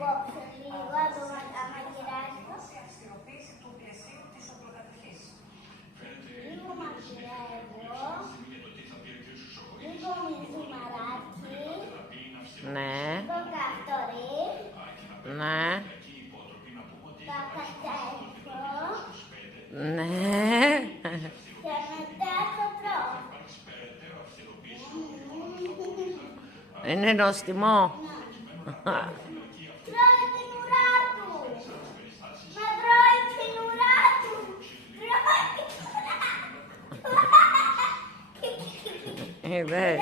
κόψω λίγο, άμα γυράσω. Λίγο μαγειρεύω. Λίγο μυζουμαράκι. Ναι. Λίγο καυτορί. Ναι. Τα κατέφω. Ναι. Και μετά το τρώω. Είναι νόστιμο. Τρώει την ουρά του. Με τρώει την ουρά του. Τρώει την ουρά του. Είδες.